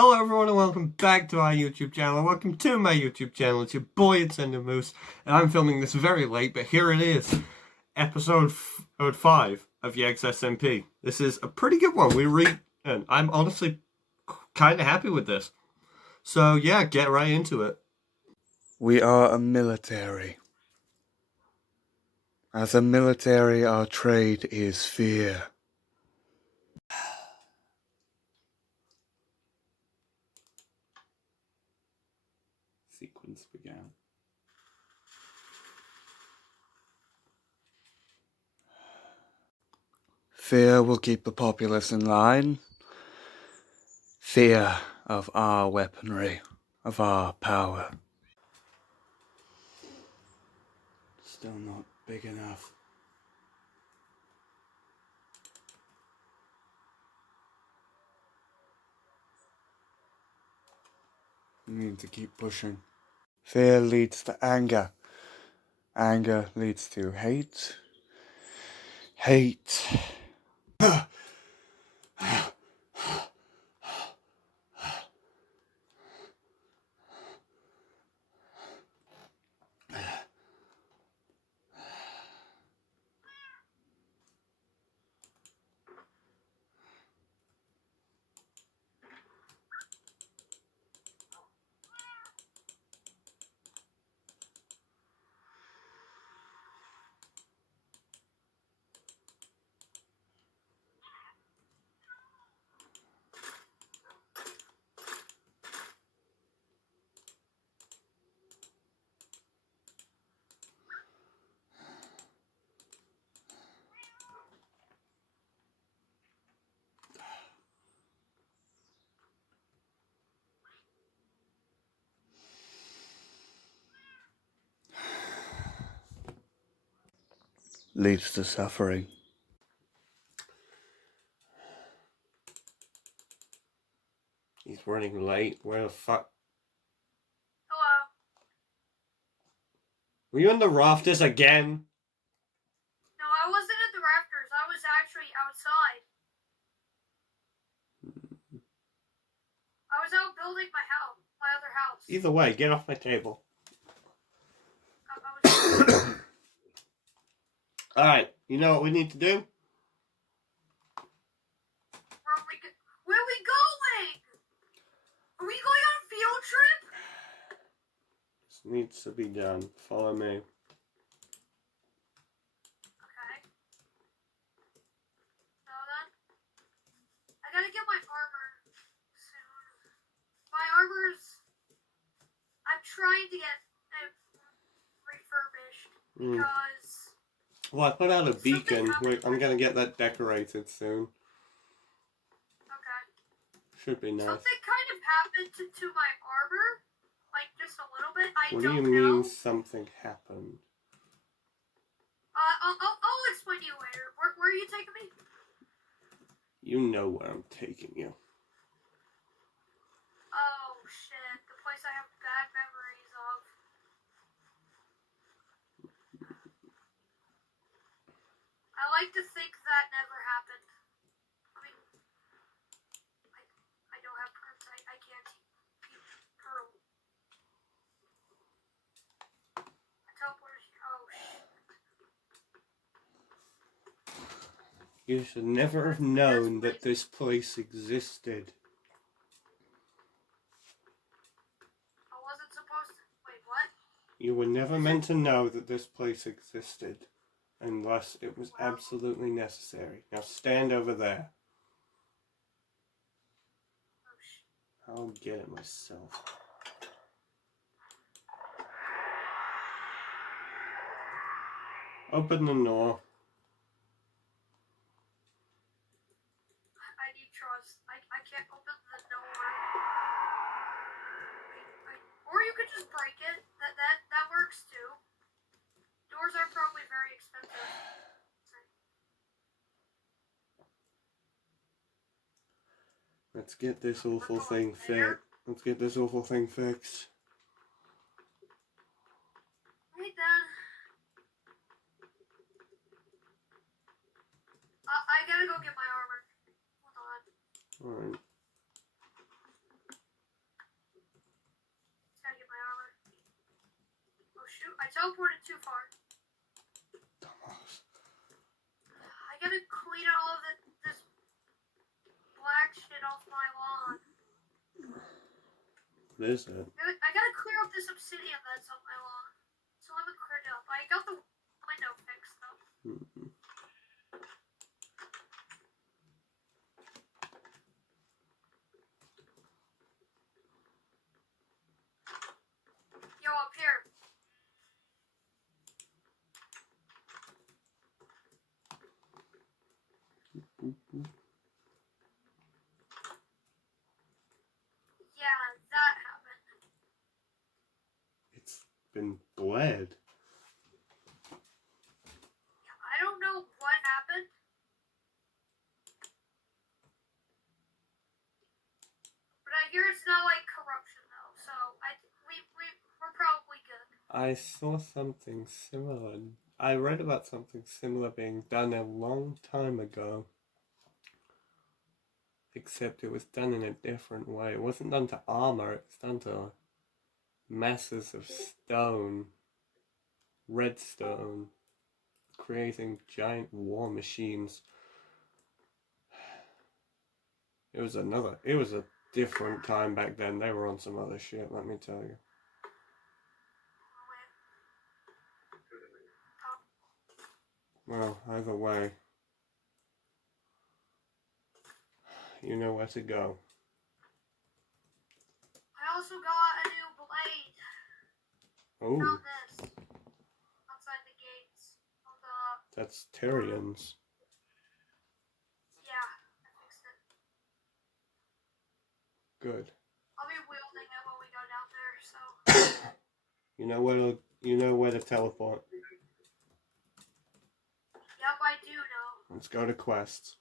Hello everyone and welcome back to our YouTube channel. Welcome to my YouTube channel. It's your boy, Yegs SMP, and I'm filming this very late, but here it is. Episode 5 of Yegs SMP. This is a pretty good one. And I'm honestly kind of happy with this. So yeah, get right into it. We are a military. As a military, our trade is fear. Sequence began. Fear will keep the populace in line. Fear of our weaponry, of our power. Still not big enough. We need to keep pushing. Fear leads to anger. Anger leads to hate. Hate. Leads to suffering. He's running late. Where the fuck? Hello. Were you in the rafters again? No, I wasn't at the rafters. I was actually outside. I was out building my house, my other house. Either way, get off my table. Alright, you know what we need to do? Where are we going? Are we going on a field trip? This needs to be done. Follow me. Okay. So then, I gotta get my armor soon. My armor's... I'm trying to get it refurbished because... Well, I put out a beacon. I'm gonna get that decorated soon. Okay. Should be nice. Something kind of happened to my armor. Like, just a little bit. What do you mean something happened? I'll explain to you later. Where are you taking me? You know where I'm taking you. Oh, shit. The place I have bad memories of. I like to think that never happened. I mean, I don't have perks. I can't keep pearl. I teleported here. Oh, shit. You should never have known that this place existed. I wasn't supposed to. Wait, what? You were never meant to know that this place existed. Unless it was absolutely necessary. Now stand over there. I'll get it myself. Open the door. I need trust. I can't open the door. Or you could just break it. That works too. Doors are probably very expensive. Let's get this awful thing fixed. Let's get this awful thing fixed. Wait then. I gotta go get my armor. Hold on. Alright. I teleported too far. Dumbass. I gotta clean all of this black shit off my lawn. What is it? I gotta clear up this obsidian that's on my lawn. So let me clear it up. I got the window fixed though. Mm-hmm. Yo, up here. Yeah, that happened. It's been bled. I don't know what happened. But I hear it's not like corruption though, so we're probably good. I saw something similar. I read about something similar being done a long time ago. Except it was done in a different way. It wasn't done to armor, it was done to masses of stone, redstone, creating giant war machines. It was a different time back then. They were on some other shit, let me tell you. Well, either way, you know where to go. I also got a new blade. Oh, Found this outside the gates of the. that's Tyrian's. Yeah, I fixed it. Good. I'll be wielding it when we go down there. So. You know where to teleport. Yep, I do know. Let's go to quests.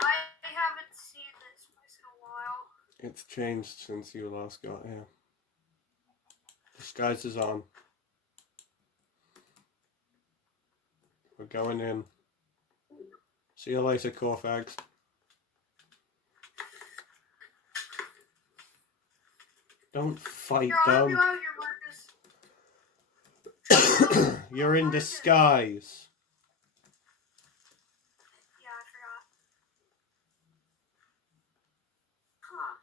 I haven't seen this place in a while. It's changed since you last got here. Disguise is on. We're going in. See you later, Corfags. Don't fight Here, I'll help you them. out here, Marcus. You're in disguise. Yeah, I forgot. Huh.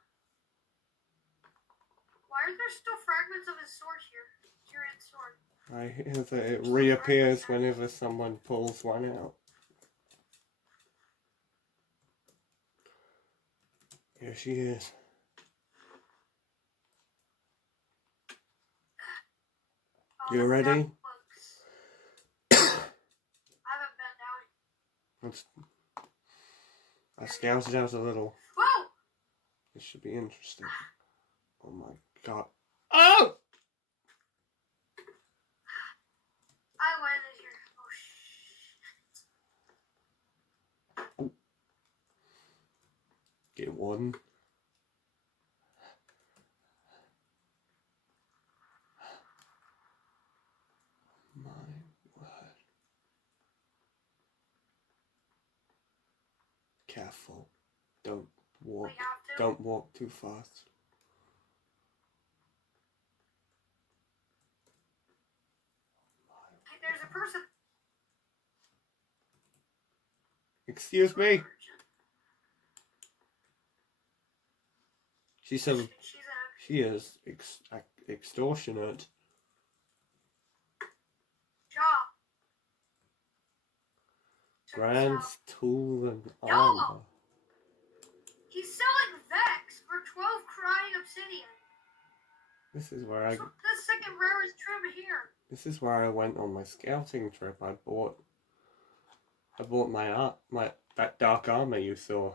Why are there still fragments of his sword here? Tyrion's sword. I hear that it reappears whenever someone pulls one out. Here she is. Oh, You ready? I haven't been down. I scouted out a little. Whoa! This should be interesting. Oh my god. Oh! I landed here. Oh, shit. Get one. My word. Careful. Don't walk. We have to. Don't walk too fast. Hey, there's a person. Excuse me? She's She is extortionate. job. Grand's tool and Yo! armor. He's selling Vex for 12 crying obsidian. This is where I. So the second rarest trim here. This is where I went on my scouting trip. I bought that dark armor you saw.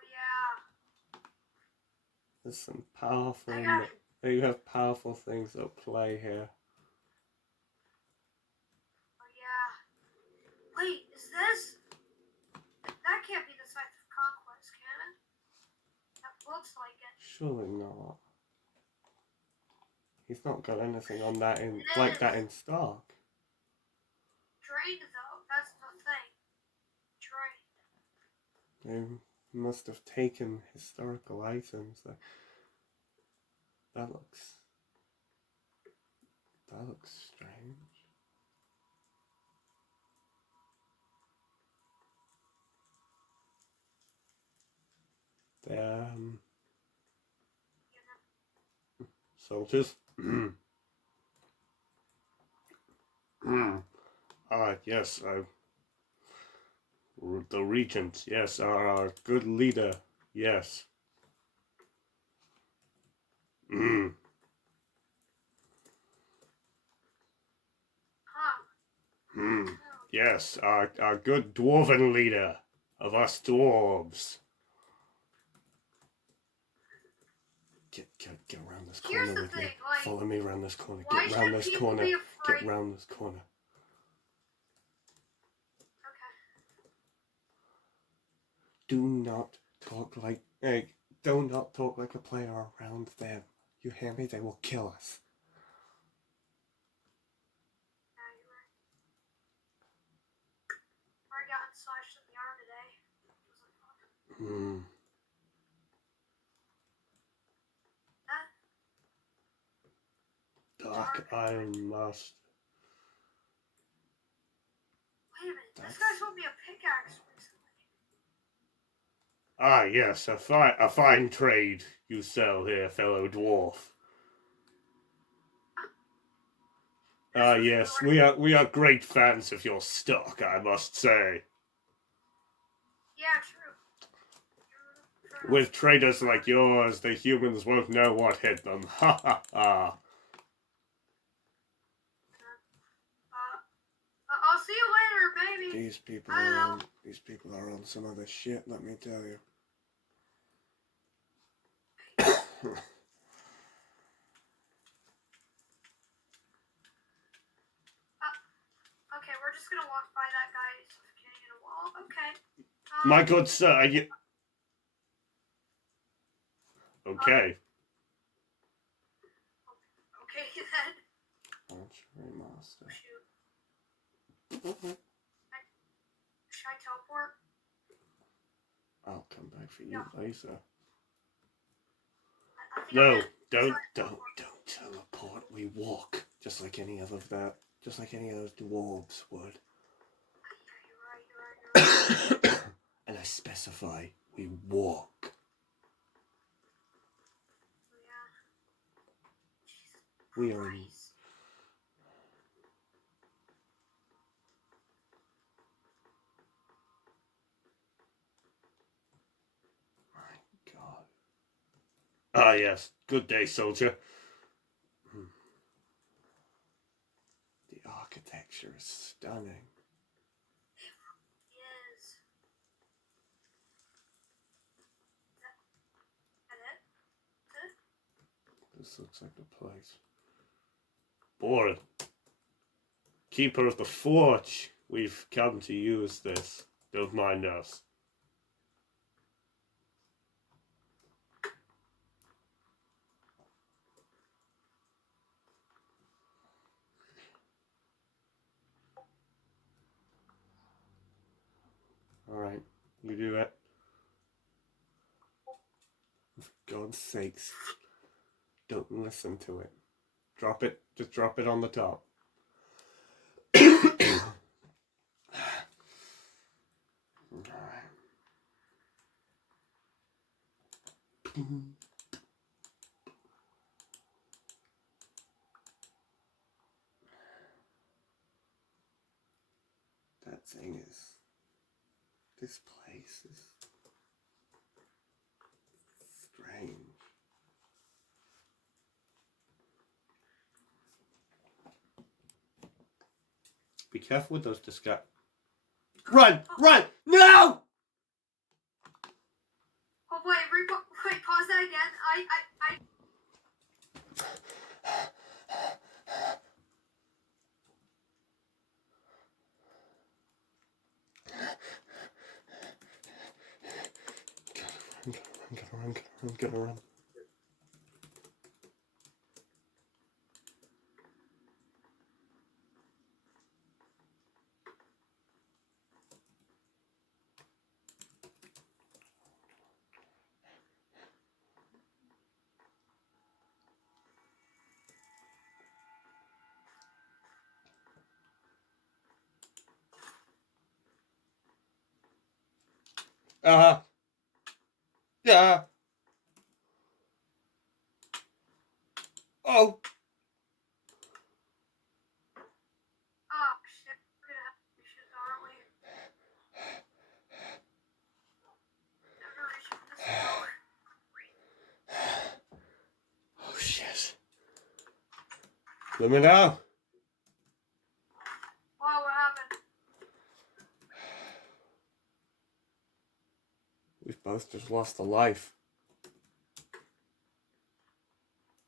Yeah. There's some powerful. I got it. You have powerful things at play here. Oh yeah. Wait, is this? That can't be the site of conquest, can it? That looks like it. Surely not. He's not got anything on that like that in stock. Drained though, that's the thing. Drained. They must have taken historical items. That looks strange. They're soldiers. Yes, the regent. Yes, our good leader. Yes. Huh. Yes, our good dwarven leader of us dwarves. Get around this corner Here's the with me. thing, like, Follow me around this corner. why Get round should this people corner. be Get afraid? round this corner. Okay. Do not talk like do not talk like a player around them. You hear me? They will kill us. Yeah, you're right. I got slashed in the arm today. It wasn't fun. Dark Iron Master. Wait a minute, this guy sold me a pickaxe recently. Ah, yes, a fine trade you sell here, fellow dwarf. Ah, yes, we are great fans of your stock, I must say. Yeah, true. With traders like yours, the humans won't know what hit them. Ha ha ha. I'll see you later, maybe. These people are on some other shit, let me tell you. Okay, we're just gonna walk by that guy suffocating in a wall. Okay. My good sir, you... Okay. Okay then. Archery master. Shoot. Should I teleport? I'll come back for you later. I think No, I'm gonna don't teleport. We walk, just like any other dwarves would. You're right. And I specify, we walk. Yeah. We are in... Christ. My God. Ah, yes. Good day, soldier. The architecture is stunning. Yes. That it? This looks like the place. Bored. Keeper of the forge. We've come to use this. Don't mind us. Alright, you do it. For God's sakes, don't listen to it. Drop it, just drop it on the top. Alright. That thing is... This place is... strange. Be careful with those disguise. Run! Run! No! Oh wait, pause that again. I Gotta run. Yeah. Oh. Oh shit, we're gonna have to do shit, aren't we? Never reach for this milk. Oh shit. Let me know. Wow, what happened? We've both just lost a life.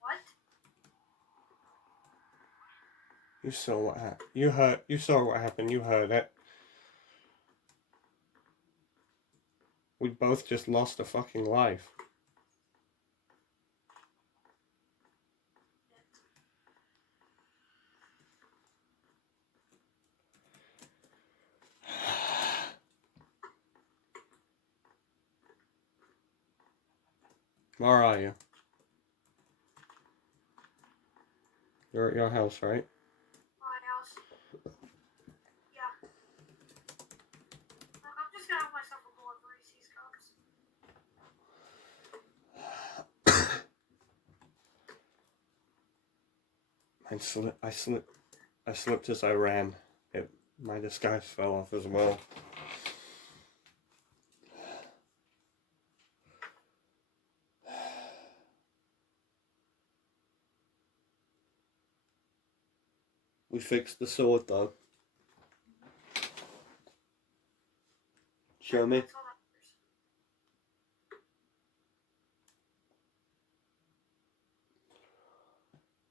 What? You saw what happened. You saw what happened. You heard it. We both just lost a fucking life. Where are you? You're at your house, right? My house. Yeah. I'm just gonna have myself a bowl of Reese's cups. I slipped as I ran. My disguise fell off as well. We fixed the sword though. Show me. That's all that matters.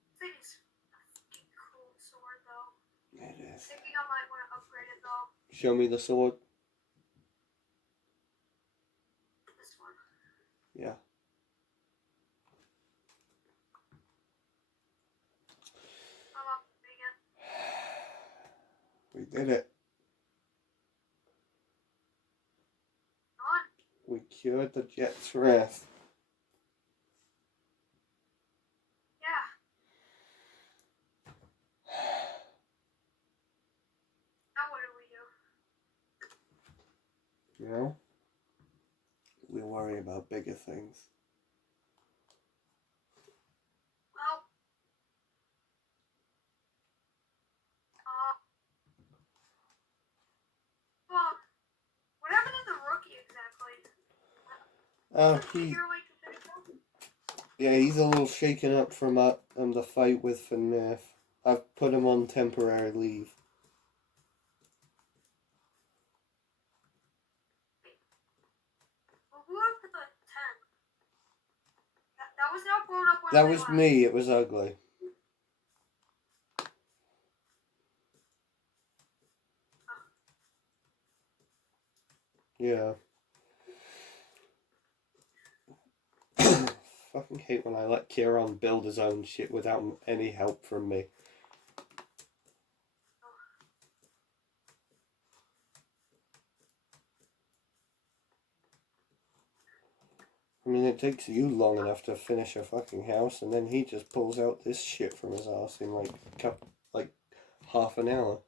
This thing is a fucking cool sword, though. It is. Thinking I might want to upgrade it, though. Show me the sword. This one. Yeah. I'm upgrading it. We did it. On. We cured the Jet's wrath. Yeah. Now what do we do? You know? We worry about bigger things. Well. What happened to the rookie exactly? Yeah, he's a little shaken up from the fight with Finnath. I've put him on temporary leave. Well, who up to the 10? That was not blown up when That we was left. me. It was ugly. Yeah. Fucking hate when I let Kieran build his own shit without any help from me. I mean, it takes you long enough to finish a fucking house, and then he just pulls out this shit from his ass in like half an hour.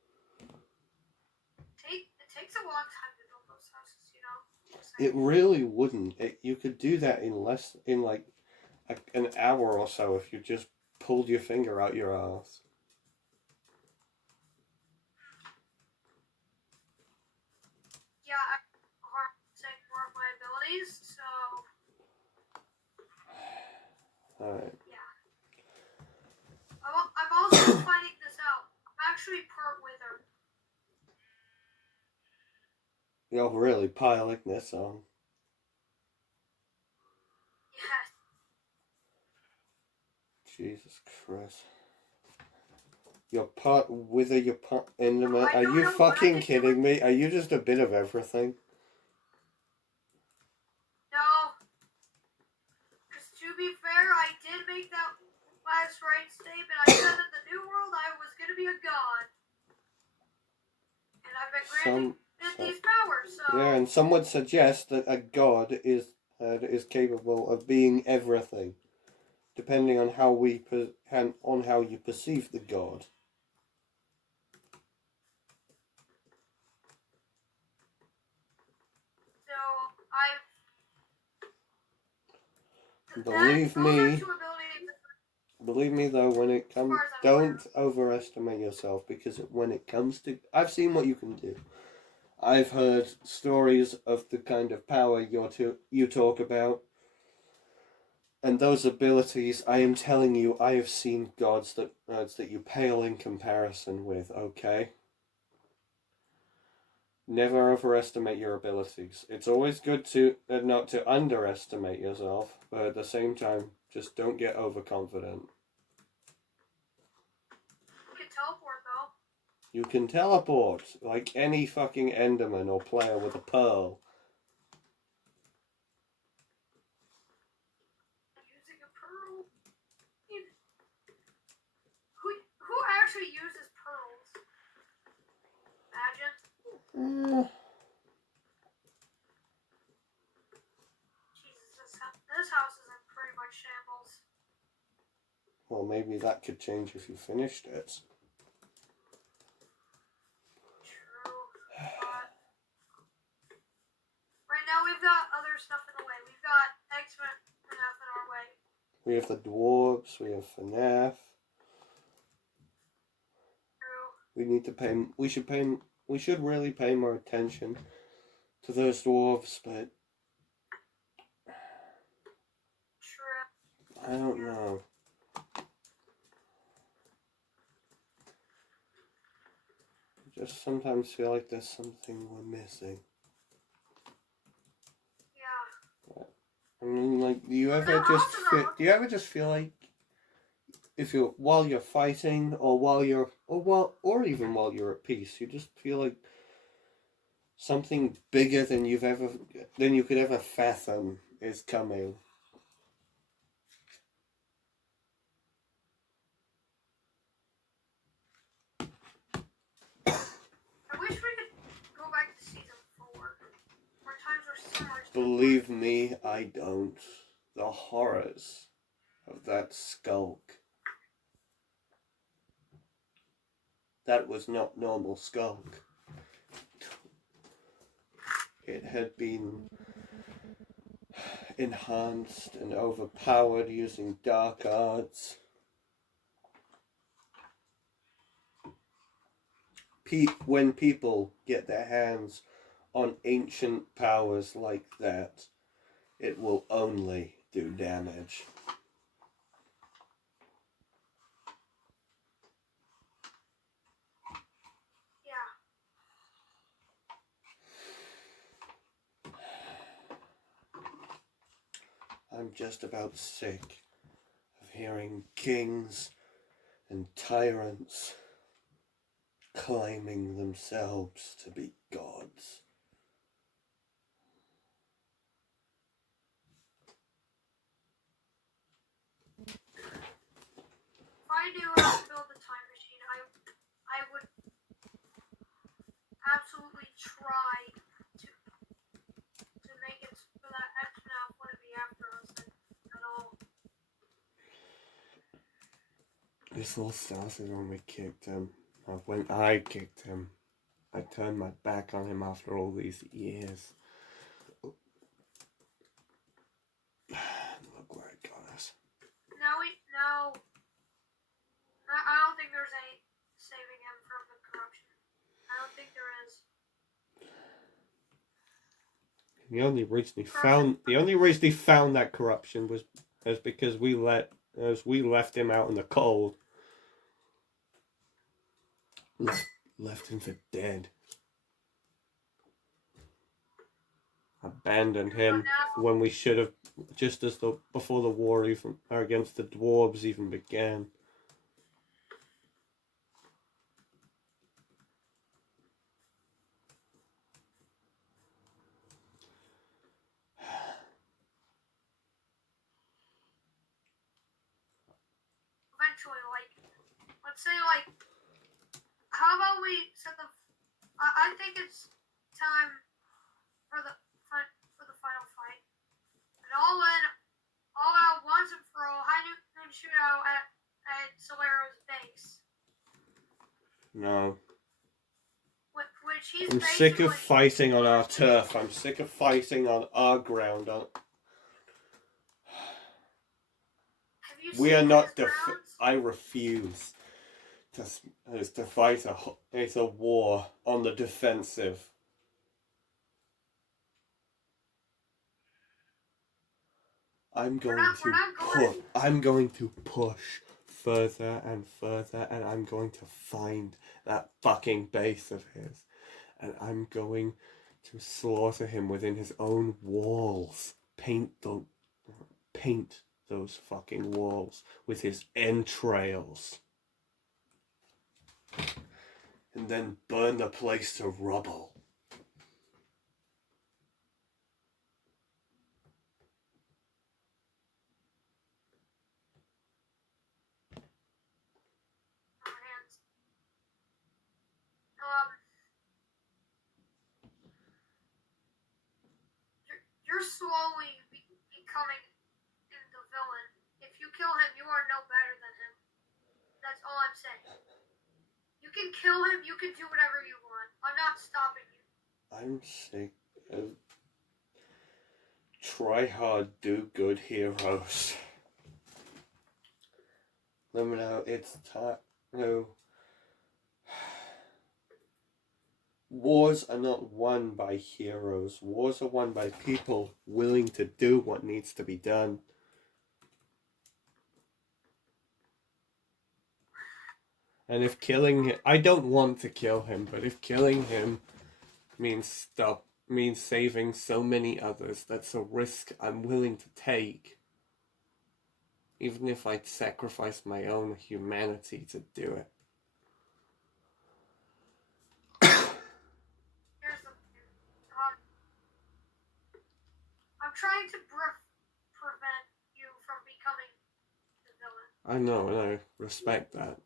It takes a long time to build those houses, you know? It really wouldn't. You could do that in like an hour or so if you just pulled your finger out your ass. Yeah, I'm saying more of my abilities, so Alright. yeah. I'm also finding this out. I'm actually part wither. You're really piling this on. Yes. Jesus Christ. You're part wither, you're part enderman. I Are don't you know what I fucking can do kidding me? Are you just a bit of everything? No. Because to be fair, I did make that last right statement. I said in the new world I was going to be a god. And I've been granted these powers, so... Yeah, and some would suggest that a god is capable of being everything, depending on how how you perceive the god. So, I Believe Those are me, two abilities. believe me though, when it comes, far as I'm aware. don't overestimate yourself, because when it comes to, I've seen what you can do. I've heard stories of the kind of power you talk about, and those abilities. I am telling you, I have seen gods that you pale in comparison with. Okay. Never overestimate your abilities. It's always good to not to underestimate yourself, but at the same time, just don't get overconfident. You can teleport though. You can teleport like any fucking Enderman or player with a pearl. Using a pearl. Who actually uses pearls? Imagine. Jesus, this house is in pretty much shambles. Well, maybe that could change if you finished it. True. But right now we've got other stuff in the way. We've got X-Men in our way. We have the dwarves. We have FNAF. True. We need to pay. We should pay. We should really pay more attention to those dwarves, but True. I don't know. I just sometimes feel like there's something we're missing. Yeah. I mean, like, do you ever just feel like if you're while you're fighting, or even while you're at peace, you just feel like something bigger than you could ever fathom is coming. I wish we could go back to season 4, where times were so much. Believe me, I don't. The horrors of that skulk. That was not normal skulk. It had been enhanced and overpowered using dark arts. When people get their hands on ancient powers like that, it will only do damage. Yeah. I'm just about sick of hearing kings and tyrants claiming themselves to be gods. If I knew how to build a time machine, I would absolutely try to make it so that X-Men wouldn't be after us at all. This all started when we kicked him. When I kicked him. I turned my back on him after all these years. Look where it got us. No. I don't think there's any saving him from the corruption. I don't think there is. The only reason he found that corruption was because we left him out in the cold. Left him for dead. Abandoned him when we should have, just as before the war against the dwarves even began. Eventually, let's say, how about we set the... I think it's time for the final fight. And all out once and for all, high noon shootout at Solero's base. No. Which he's I'm sick of fighting on our turf. I'm sick of fighting on our ground. We are stand not. his ground. I refuse to fight a war on the defensive. I'm going to push further and further, and I'm going to find that fucking base of his, and I'm going to slaughter him within his own walls. Paint those fucking walls with his entrails, and then burn the place to rubble. You're slowly becoming the villain. If you kill him, you are no better than him. That's all I'm saying. You can kill him, you can do whatever you want. I'm not stopping you. I'm sick of try hard, do good heroes. Let me know, it's time. No. Wars are not won by heroes. Wars are won by people willing to do what needs to be done. And if killing I don't want to kill him, but if killing him means saving so many others, that's a risk I'm willing to take. Even if I'd sacrifice my own humanity to do it. I'm trying to prevent you from becoming the villain. I know, and I respect that.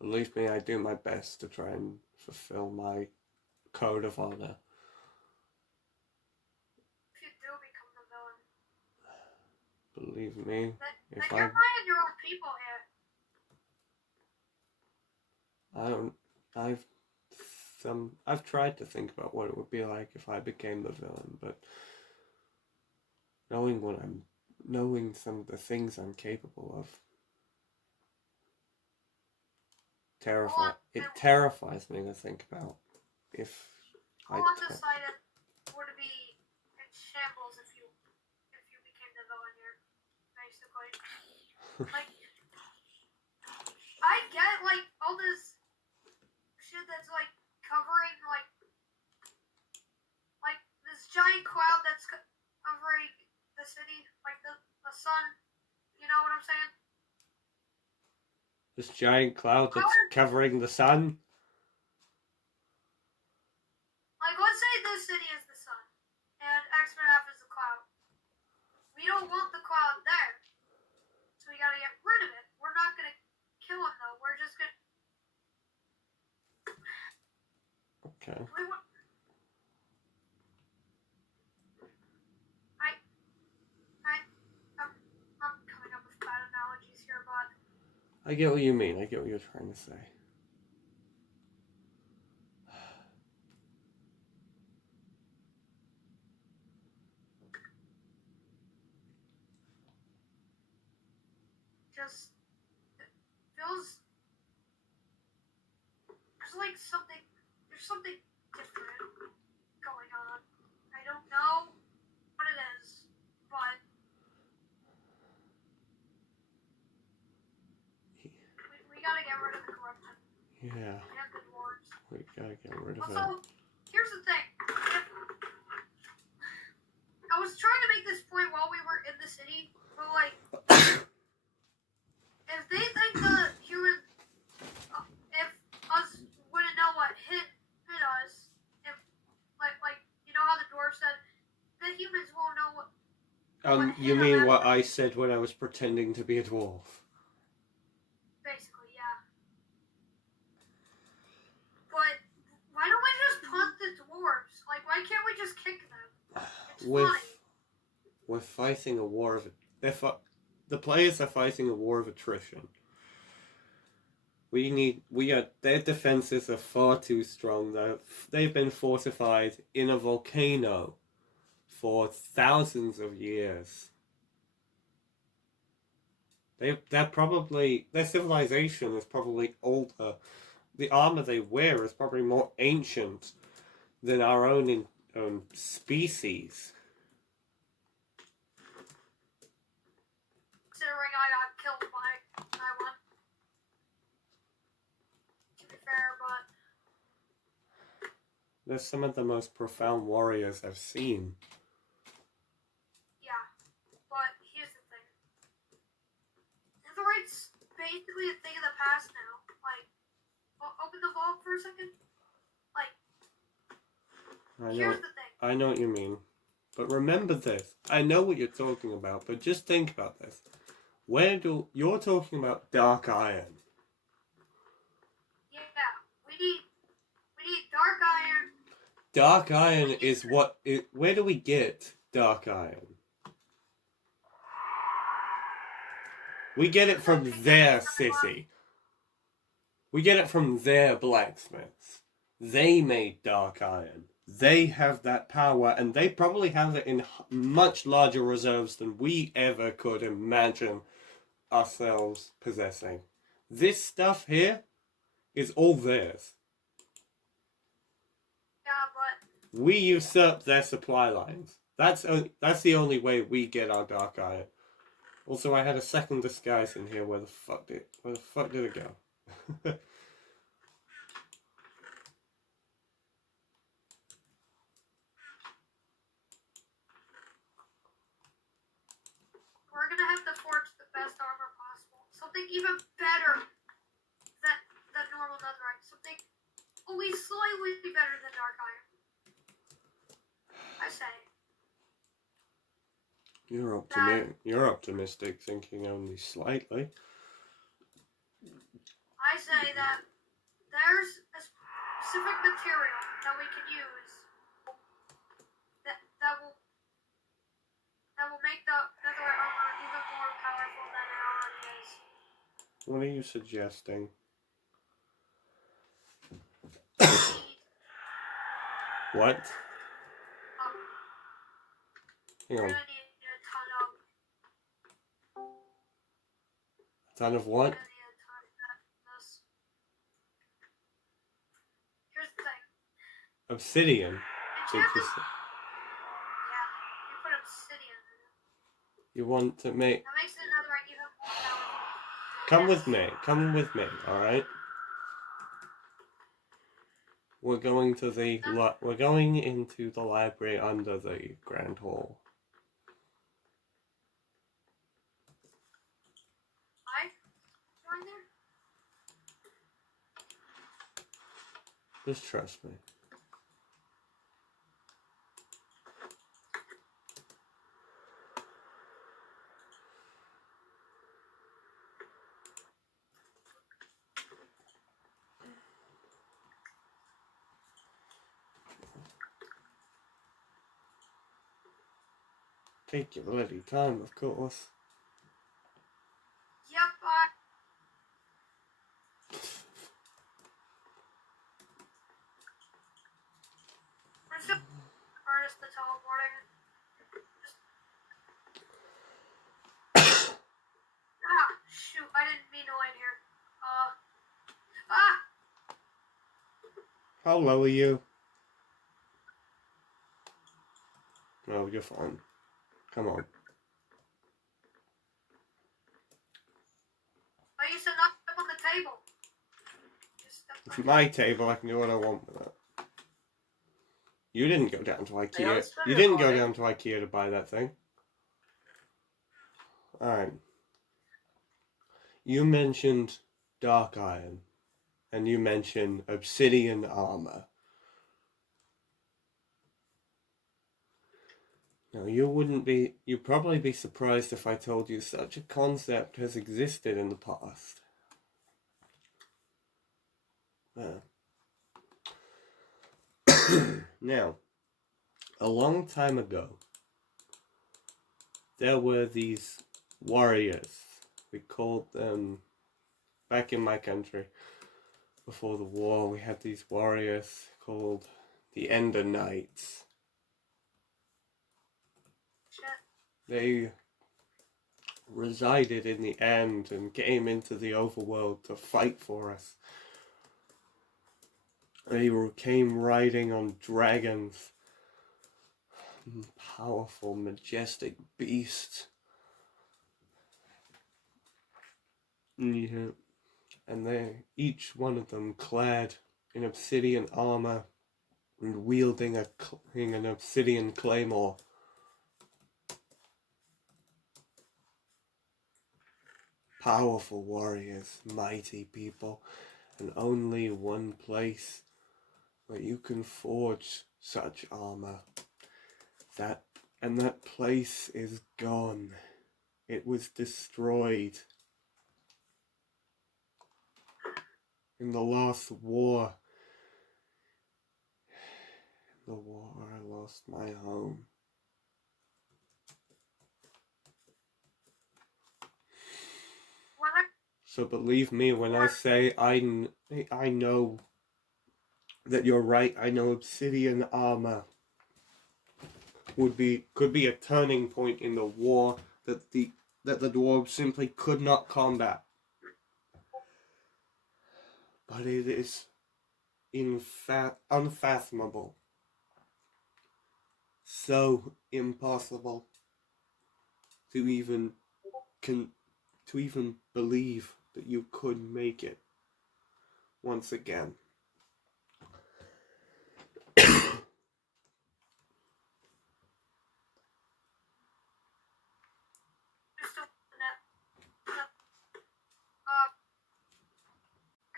Believe me, I do my best to try and fulfill my code of honor. If you do become the Believe villain, me, then you're buying your own people here. I've tried to think about what it would be like if I became the villain, but knowing some of the things I'm capable of, it terrifies me to think about if Undecided would be in shambles if you became the villain here, basically. Like, I get like all this shit that's like covering like this giant cloud that's covering the city, like the sun. You know what I'm saying? This giant cloud that's covering the sun? Like, let's say this city is the sun, and X-Men is the cloud. We don't want the cloud there, so we gotta get rid of it. We're not gonna kill him, though. We're just gonna... Okay. I'm coming up with bad analogies here, but... I get what you mean. I get what you're trying to say. Just... It feels... There's something different going on. I don't know what it is, but... We gotta get rid of the corruption. Yeah. And the dwarves. We gotta get rid of it. Also, here's the thing. I was trying to make this point while we were in the city, but like, if they think the human, if us wouldn't know what hit us, if like you know how the dwarf said, the humans won't know what. You mean what I said when I was pretending to be a dwarf? Basically, yeah. But why don't we just punt the dwarves? Like, why can't we just kick them? It's funny. We're fighting a war of... the players are fighting a war of attrition. Their defenses are far too strong. They've been fortified in a volcano for thousands of years. Their civilization is probably older. The armor they wear is probably more ancient than our own species. Considering I got killed by one. To be fair, but They're some of the most profound warriors I've seen. yeah. But here's the thing. Netherite's basically a thing of the past now. Like, open the vault for a second. Like, here's the thing. I know what you mean. But remember this. I know what you're talking about, but just think about this. You're talking about dark iron. Yeah, we need dark iron. Dark iron is where do we get dark iron? We get it from their city. We get it from their blacksmiths. They made dark iron. They have that power, and they probably have it in much larger reserves than we ever could imagine ourselves possessing. This stuff here is all theirs. Yeah, but We usurp their supply lines. That's the only way we get our dark iron. Also, I had a second disguise in here. Where the fuck did it go? we're gonna have to forge the best armor possible. Something even better than normal netherite. Something only slightly better than dark iron. I say. You're optimistic, thinking only slightly. I say that there's a specific material that we can use that will make the netherite armor even more powerful than it already is. What are you suggesting? What? Hang We're on. gonna need a ton of. Ton of what? We're gonna need a ton of this. Here's the thing. Obsidian. Enchanted. Yeah, you put obsidian in it. You want to make... That makes the netherite even more powerful. Come with me. Come with me, alright? We're going to we're going into the library under the Grand Hall. I join there? Just trust me. Take your bloody time, of course. Yep, we're just furnace the teleporting. Shoot, I didn't mean to land here. How low are you? No, you're fine. Come on. I used to knock up on the table. It's my table, I can do what I want with it. You didn't go down to IKEA. You didn't go down to IKEA to buy that thing. Alright. You mentioned dark iron. And you mentioned obsidian armor. Now, you'd probably be surprised if I told you such a concept has existed in the past. Now, a long time ago, there were these warriors. We called them, back in my country, before the war, we had these warriors called the Ender Knights. They resided in the end and came into the overworld to fight for us. They came riding on dragons, powerful, majestic beasts. Yeah. And they, each one of them clad in obsidian armor and wielding an obsidian claymore. Powerful warriors, mighty people, and only one place where you can forge such armor. That place is gone. It was destroyed in the last war. In the war, I lost my home. So believe me when I say I know that you're right. I know obsidian armor could be a turning point in the war that the dwarves simply could not combat. But it is unfathomable, so impossible to even believe that you could make it once again.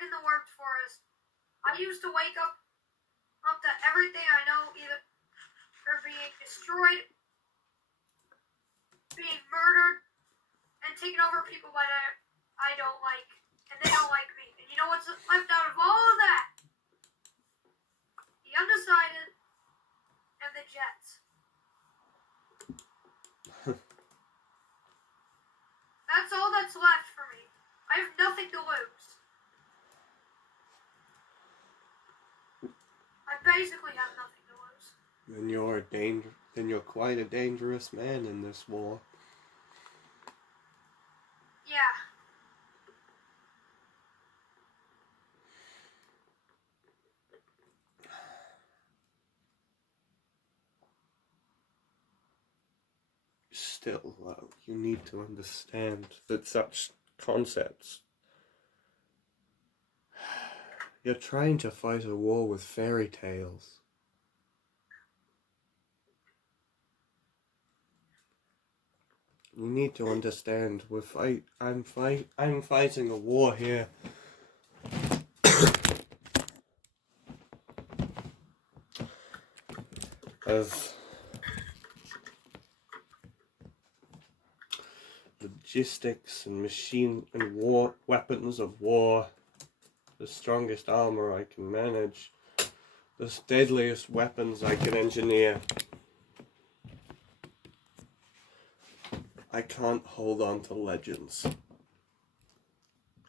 In the warped forest, I used to wake up to everything I know either being destroyed, being murdered, and taking over people that I don't like, and they don't like me. And you know what's left out of all of that? The undecided and the Jets. That's all that's left for me. I have nothing to lose. I basically have nothing to lose. Then you're quite a dangerous man in this war. Yeah. Still, though, you need to understand that such concepts. You're trying to fight a war with fairy tales. You need to understand. I'm fighting a war here. Of logistics and weapons of war, the strongest armor I can manage, the deadliest weapons I can engineer. I can't hold on to legends,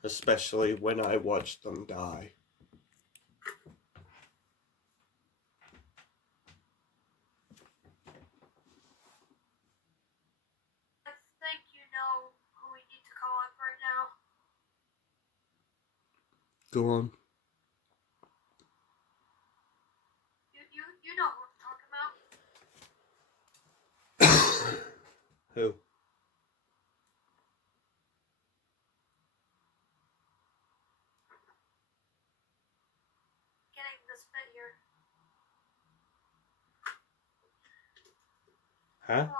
especially when I watch them die. I think you know who we need to call up right now. Go on. You know who I'm talking about. Who? Getting this bit here. Huh? Come on.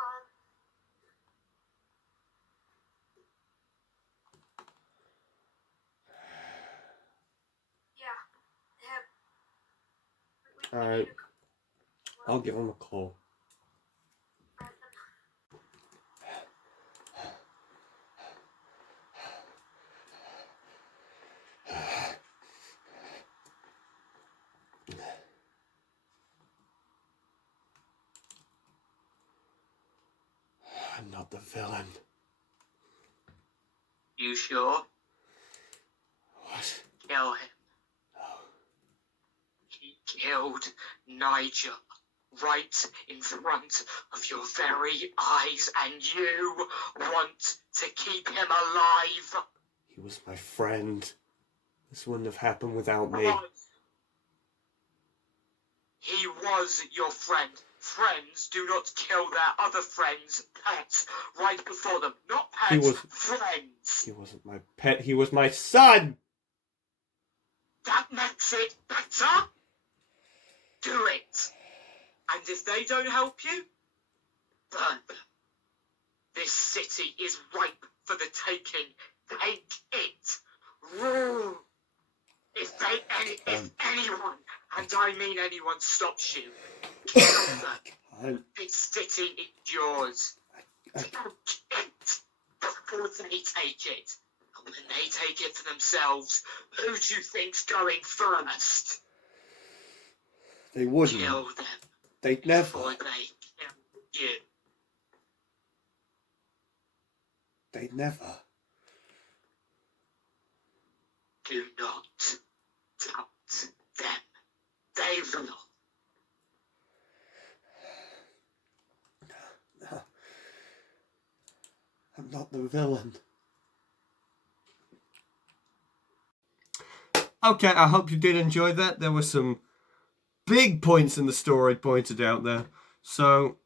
Yeah. Alright. I'll give him a call. I'm not the villain. You sure? What? Kill him. No. He killed Nigel. right in front of your very eyes, and you want to keep him alive. He was my friend. This wouldn't have happened without me. Right. He was your friend. Friends do not kill their other friends' pets right before them. Not pets, friends. He wasn't my pet, he was my son! That makes it better. Do it. And if they don't help you, burn them. This city is ripe for the taking. Take it. Rule. If anyone, and I mean anyone, stops you, kill them. This city is yours. Take it before they take it. And when they take it for themselves, who do you think's going first? They wouldn't. Kill them. They'd never. Before they kill you. They'd never. Do not doubt them. They will. No. I'm not the villain. Okay, I hope you did enjoy that. There were some big points in the story pointed out there. So,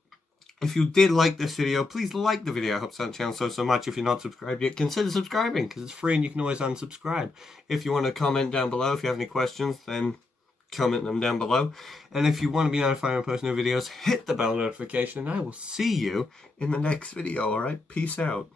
if you did like this video, please like the video. It helps out the channel so much. If you're not subscribed yet, consider subscribing because it's free and you can always unsubscribe. If you want to comment down below, if you have any questions, then comment them down below. And if you want to be notified when I post new videos, hit the bell notification and I will see you in the next video, alright? Peace out.